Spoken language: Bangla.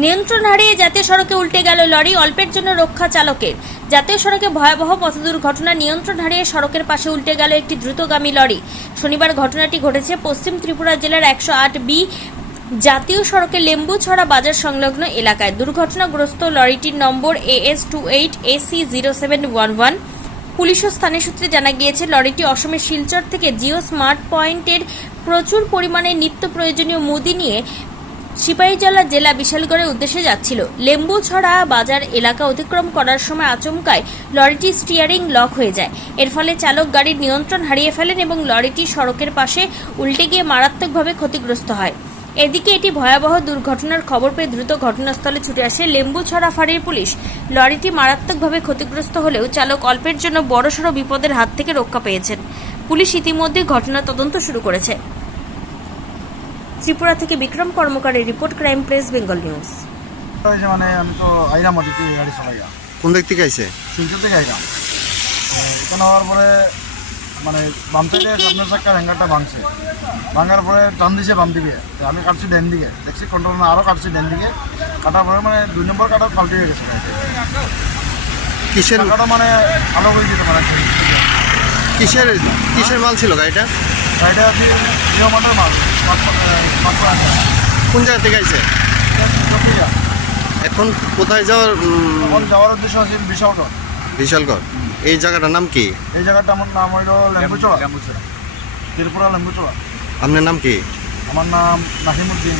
নিয়ন্ত্রণ হারিয়ে জাতীয় সড়কে উল্টে গেল লরি, অল্পের জন্য রক্ষা চালকের। জাতীয় সড়কে ভয়াবহ পথ দুর্ঘটনা, নিয়ন্ত্রণ হারিয়ে সড়কের পাশে উল্টে গেল একটি দ্রুতগামী লরি। শনিবার ঘটনাটি ঘটেছে পশ্চিম ত্রিপুরা জেলার 108B জাতীয় সড়কে লেম্বুছড়া বাজার সংলগ্ন এলাকায়। দুর্ঘটনাগ্রস্ত লরিটির নম্বর AS28AC0711। পুলিশ ও স্থানীয় সূত্রে জানা গিয়েছে, লরিটি অসমের শিলচর থেকে জিও স্মার্ট পয়েন্টের প্রচুর পরিমাণে নিত্য প্রয়োজনীয় মুদি নিয়ে সিপাহীজলা জেলা বিশালগড়ের উদ্দেশ্যে যাচ্ছিল। লেম্বুছড়া বাজার এলাকা অতিক্রম করার সময় আচমকায় লরিটি স্টিয়ারিং লক হয়ে যায়। এর ফলে চালক গাড়ির নিয়ন্ত্রণ হারিয়ে ফেলেন এবং লরিটি সড়কের পাশে উল্টে গিয়ে মারাত্মকভাবে ক্ষতিগ্রস্ত হয়। এদিকে এটি ভয়াবহ দুর্ঘটনার খবর পেয়ে দ্রুত ঘটনাস্থলে ছুটে আসে লেম্বুছড়া ফাঁড়ির পুলিশ। লরিটি মারাত্মকভাবে ক্ষতিগ্রস্ত হলেও চালক অল্পের জন্য বড়সড় বিপদের হাত থেকে রক্ষা পেয়েছেন। পুলিশ ইতিমধ্যে ঘটনার তদন্ত শুরু করেছে। ত্রিপুরা থেকে বিক্রম কর্মকারের report, crime press Bengal news. মানে আমি তো আইরাম অদিতে গাড়ি চালাইয়া কোন দিক থেকে আইছে? শিলচর থেকে আইরাম। এখানে হওয়ার পরে মানে বাম সাইডে সামনের চাক্কার হ্যাঙ্গারটা ভাঙছে, ভাঙার পরে টান দিছে বাম দিকে, আমি কাটছি ডান দিকে, দেখছি কন্ট্রোল না, আরও কাটছি ডান দিকে, কাটার পরে মানে 2 নম্বর কাটা পাল্টে হয়ে গেছে। কিসের কাটা মানে আলো হয়ে যেতে পারে। কিসের কিসের মাল ছিল গাড়িটা? গাড়িটা আছে মানের মাল, কোন জায়গা থেকে আইছে? এখন কোথায় যাওয়ার? এখন যাওয়ার উদ্দেশ্য আছে বিশালগড়। বিশালগড়। এই জায়গাটার নাম কি? এই জায়গাটা আমার নাম হইল লেম্বুচড়া, ত্রিপুরা লেম্বুচড়া। আপনার নাম কি? আমার নাম নাহিমুদ্দিন।